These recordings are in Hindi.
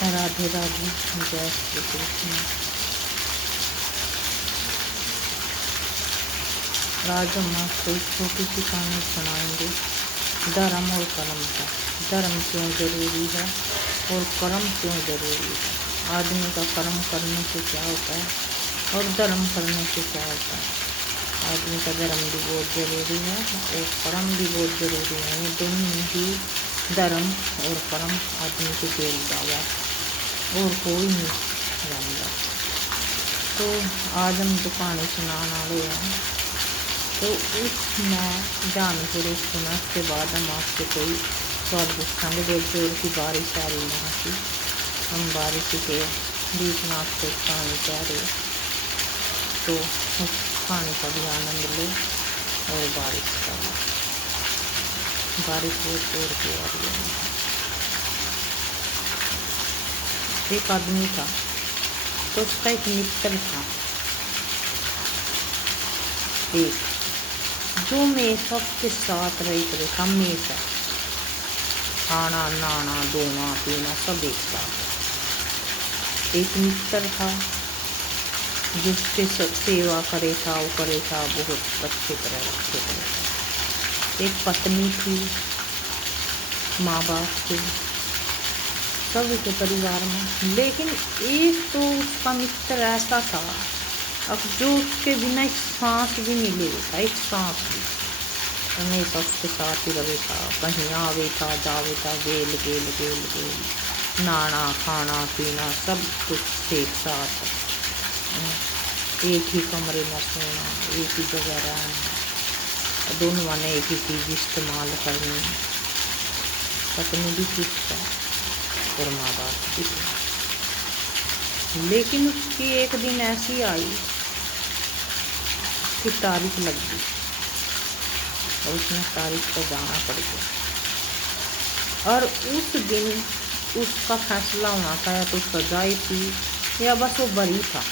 राधे राधे, जय श्री कृष्ण। आज हम आपको एक छोटी सी कहानी सुनाएंगे, धर्म और कर्म का। धर्म क्यों जरूरी है और कर्म क्यों जरूरी है। आदमी का कर्म करने से क्या होता है और धर्म करने से क्या होता है। आदमी का धर्म भी बहुत जरूरी है और कर्म भी बहुत जरूरी है। ये दोनों ही धर्म और कर्म आदमी के जेल जावा और कोई नहीं जानता। तो आज हम जो कहानी सुनाने वाले हैं, तो उसमें जान थोड़ी सुना। उसके बाद हम आपसे कोई सवाल पूछेंगे। देख जोर की बारिश आ रही है यहाँ की, हम बारिश के बीच में आपको कहानी कह रहे, तो उस कहानी का भी आनंद लो। और बारिश का भी, बारिश बहुत जोर की आ रही है। एक आदमी था, तो उसका एक मित्र था, एक जो हमेशा के साथ रही करे, हमेशा खाना नहाना धोना पीना सब एक साथ। एक मित्र था जिसके सेवा करे था, वो करे था बहुत अच्छे तरह अच्छे तरह। एक पत्नी थी, माँ बाप थे सभी के परिवार में। लेकिन एक तो उसका मित्र ऐसा था, अब जो उसके बिना एक सांस भी नहीं ले था, एक सांस भी। हमेशा उसके साथ ही रहे था, कहीं आवे था जावे था, गेल गेल गेल गेल, नहाना खाना पीना सब कुछ एक साथ। एक ही कमरे में सोना, एक ही जगह रहना, दोनों ने एक ही चीज इस्तेमाल करनी। पत्नी भी ठीक था और माँ बाप भी थे। लेकिन उसकी एक दिन ऐसी आई, उसकी तारीख लग गई और उसने तारीख पर जाना पड़ गया। और उस दिन उसका फैसला होना था, या तो सजाई थी या बस वो बरी था।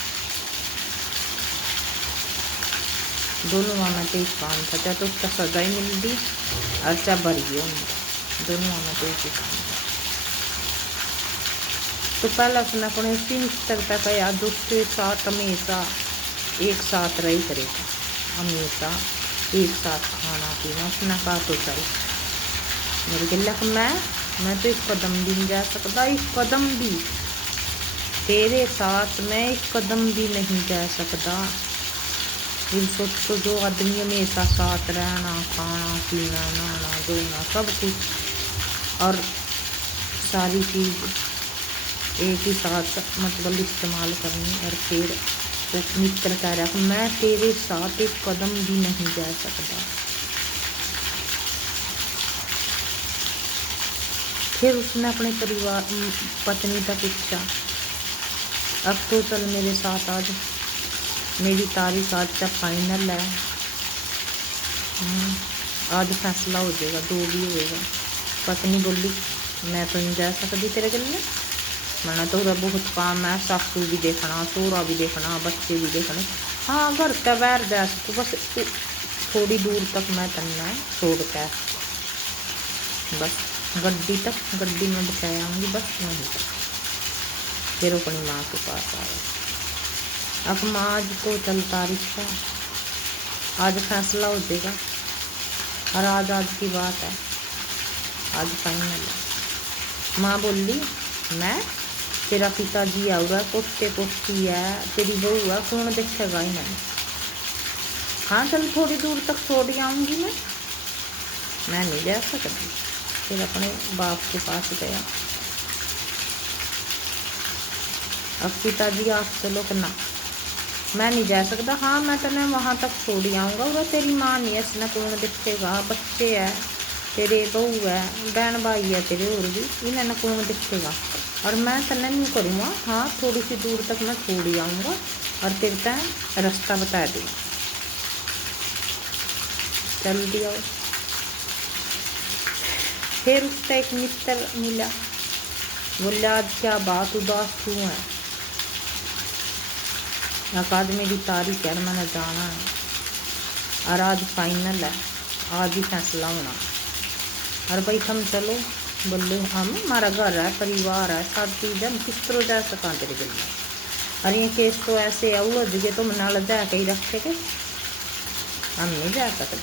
दोनों में तो एक काम था, चाहे तो उसका सजाई मिलती और चाहे बरी हो, दोनों में तो एक काम था। तो पहला उसने अपने उसी मित्र तक याद, उसके साथ हमेशा एक साथ रही करेगा, हमेशा एक साथ खाना पीना। उसने कहा तो सही, मेरे गिल्लक मैं तो एक कदम भी नहीं जा सकता, एक कदम भी तेरे साथ मैं एक कदम भी नहीं जा सकता। फिर सोचो, जो आदमी हमेशा साथ रहना, खाना पीना नहाना धोना सब कुछ और सारी चीज एक ही साथ मतलब इस्तेमाल करनी, और फिर मित्र कह रहा मैं तेरे साथ एक कदम भी नहीं जा सकता। फिर उसने अपने परिवार पत्नी का पूछा, अब तो चल मेरे साथ आज, मेरी तारीख आज का फाइनल है, आज फैसला हो जाएगा, जो भी होगा। पत्नी बोली मैं तो नहीं जा सकती तेरे गले, मैंने तो बहुत काम है, सासू भी देखना, सोहरा भी देखना, बच्चे भी देखने। हाँ घर का बाहर जा सकूँ, बस थोड़ी दूर तक मैं तन्ना छोड़ कर, बस गड्डी तक, गड्डी में बिठाया आऊँगी, बस वहीं तक। फिर अपनी माँ के पास आ गया। अब माँ आज तो चल तारीख का, आज फैसला हो जाएगा, और आज की बात है, आज फाइनल है। माँ बोली मैं तेरा पिताजी आऊगा, पोते पोती है, तेरी बहू है, कौन देखेगा ही नहीं। हाँ चल थोड़ी दूर तक छोड़ आऊँगी, मैं नहीं जा सकती। फिर अपने बाप के पास गया, अब पिताजी आप चलो ना, मैं नहीं जा सकता। हाँ मैं तेने वहाँ तक छोड़ आऊँगा, और तेरी माँ नहीं है, इसने कौन देखेगा, बच्चे है तेरे, बहू है, बहन भाई है तेरे और भी, इन्हें कौन देखेगा, और मैं तने नहीं करूँगा। हाँ थोड़ी सी दूर तक मैं छोड़ आऊँगा और तेरे तय रास्ता बता दूँगा, चल दिया। फिर उसका एक मित्र मिला, बोला आज क्या बात उदास क्यों है। आज मेरी तारीख है, मैंने जाना है, और आज फाइनल है, आज ही फैसला होना, और भाई तुम चलो बोले हम हमारा घर है, परिवार है, सब चीज़ है, किस तरह जा सका तेरे गल में। अरे ये केस तो ऐसे है उलझ गए, तुम नाल जा के ही रखे के, हम नहीं जा सकते।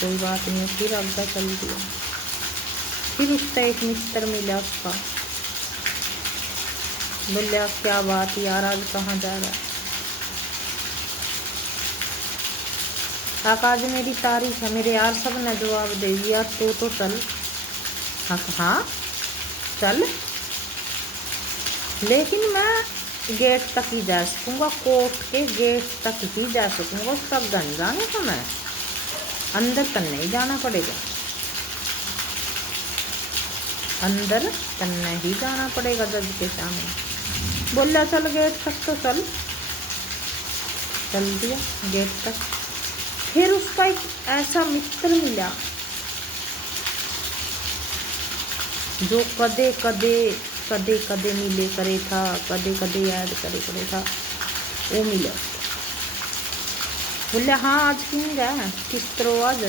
कोई बात नहीं, फिर आगे चल दिया। फिर उसका एक मित्र मिला उसका, बोलिया क्या बात यार, आज कहाँ जा रहा है। आज मेरी तारीख है। मेरे यार सब ने जवाब दे दिया, तो चल। हाँ चल, लेकिन मैं गेट तक ही जा सकूँगा, कोर्ट के गेट तक ही जा सकूँगा, उसका गन जाने का मैं अंदर तक नहीं जाना पड़ेगा, अंदर तक नहीं जाना पड़ेगा जज के सामने। बोला चल गेट तक, तो चल दिया गेट तक। फिर उसका एक ऐसा मित्र मिला जो कदे कदे मिले करे था, कदे याद करे था, वो मिला। बोले हाँ आज क्यों गया, किस तरह आज।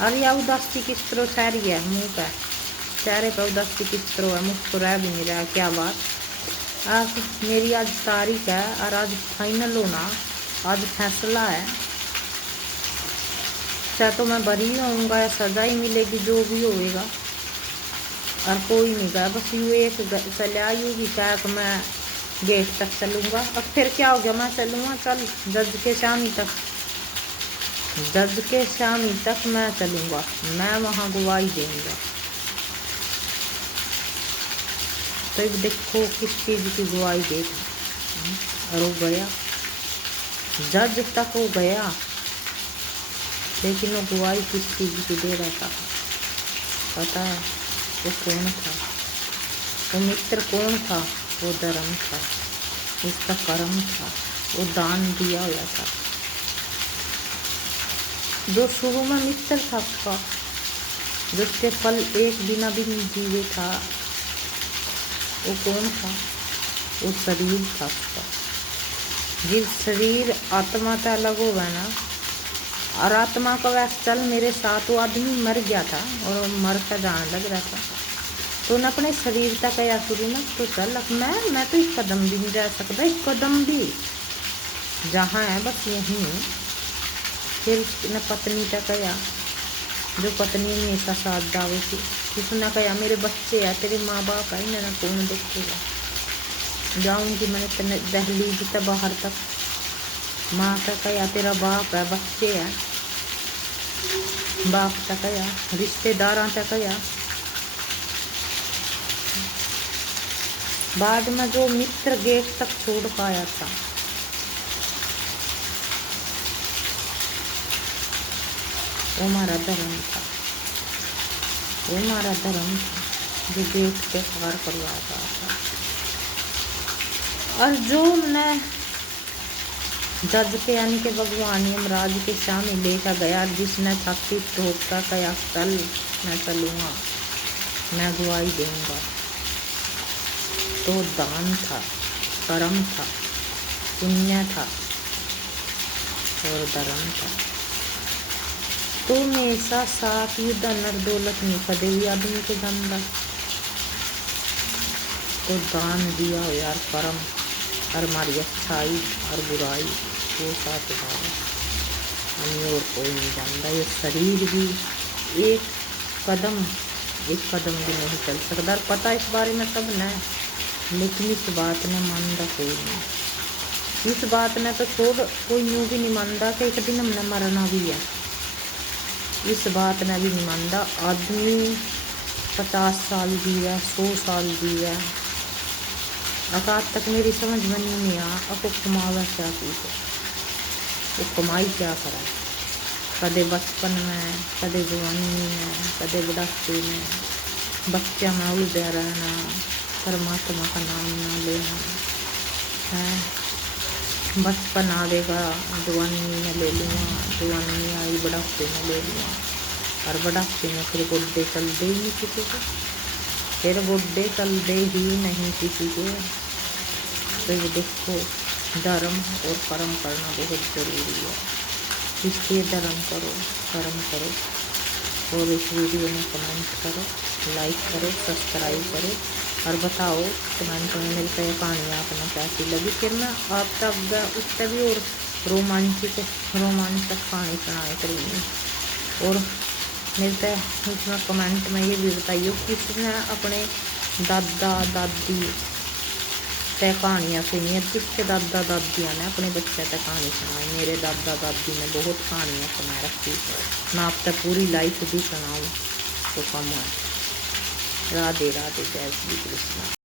अरे उदासी किस तरह सारी है, मुँह का चेहरे पर उदासी किस तरह है, मुस्कुरा भी नहीं रहा, क्या बात। आज मेरी आज तारीख है और आज फाइनल होना, आज फैसला है, चाहे तो मैं बरी होऊंगा या सजा ही मिलेगी, जो भी होएगा। और कोई नहीं गया, बस यू एक चलिया यूगी क्या कि मैं गेट तक चलूँगा। अब फिर क्या हो गया, मैं चलूँगा, चल जज के शामी तक, जज के शामी तक मैं चलूँगा, मैं वहाँ गवाही दूँगा। तो अब देखो किस चीज़ की गवाही दे। और वो गया, जज तक वो गया, लेकिन वो गवाही किस चीज़ की दे रहा था पता है? वो कौन था, वो मित्र कौन था? वो धर्म था, उसका कर्म था, वो दान दिया हुआ था। जो शुरू में मित्र था उसका, जिसके पल एक बिना भी नहीं जीवे था, वो कौन था? वो शरीर था उसका। जिस शरीर आत्मा का अलग हो गया ना, और आत्मा का वैसे चल मेरे साथ वो आदमी मर गया था और मर का जाने लग रहा था, तो न अपने शरीर तक या शुरू में तो चल, मैं तो एक कदम भी नहीं जा सकता, एक कदम भी जहाँ है बस यहीं हूँ। फिर उसने पत्नी तक कहा, जो पत्नी हमेशा साथ जावे थी, उसने कहा मेरे बच्चे है, तेरे माँ बाप है, इन्हें कौन देखेगा, जाऊँगी मैंने तेने दहलीज से बाहर तक। माँ का कहा तेरा बाप है, बच्चे है, बाप का कहा, रिश्तेदार का कहा। बाद में जो मित्र गेट तक छोड़ पाया था, वो हमारा धर्म था, वो हमारा धर्म था जो गेट के पार करवा रहा था। और जो मैं जज के यानी के भगवान यमराज के सामने लेकर गया, जिसने छाती ठोक कर कहा चल मैं चलूँगा, मैं गवाही दूंगा, तो दान था, कर्म था, पुण्य था और धर्म था। तो हमेशा साथ युद्ध नर दौलत नहीं कदे हुई आदमी को जानता, तो दान दिया हो यार, कर्म और हमारी अच्छाई और बुराई वो साथ उठाया, हमें और कोई नहीं जानता। ये शरीर भी एक कदम भी नहीं चल सकता, और पता इस बारे में सब न, लेकिन इस बात ने मानता कोई नहीं। इस बात ने तो छोड़, कोई यूँ भी नहीं मानता कि एक दिन हमने मरना भी है, इस बात ने भी नहीं मानता। आदमी 50 साल जिया, 100 साल जिया, अकात तक मेरी समझ में नहीं आ, अब कमावा क्या चीज़ है, वो कमाई क्या करा, कदे बचपन में, कदे जवानी में, कदे बुढ़ापे में, बच्चा में उलझा रहना, परमात्मा का नाम ना लेना है। बचपन आवेगा, जवानी में ले लूँगा, जवानी आई बुढ़ापे में ले लूँगा, और बुढ़ापे में फिर बुढ़े चल दे ही नहीं किसी को, फिर बुढ़े चल दे ही नहीं किसी को। तो ये देखो धर्म और कर्म करना बहुत ज़रूरी है, इसलिए धर्म करो, कर्म करो, और इस वीडियो में कमेंट करो, लाइक करो, सब्सक्राइब करो और बताओ कमेंट में मेरी तो ये कहानियाँ आपने कैसी लगी। फिर मैं आप तब उससे भी और रोमांचक कहानी सुनाया करूँगी। और मिलता है उसमें कमेंट में ये भी बताइए किसने अपने दादा दादी से कहानियाँ सुनी है, किसके दादा दादियाँ ने अपने बच्चे से कहानी सुनाई। मेरे दादा दादी ने बहुत कहानियाँ सुना रखी, मैं आप तक पूरी लाइफ भी सुनाऊँ तो कम है। राधे राधे, जय श्री कृष्ण।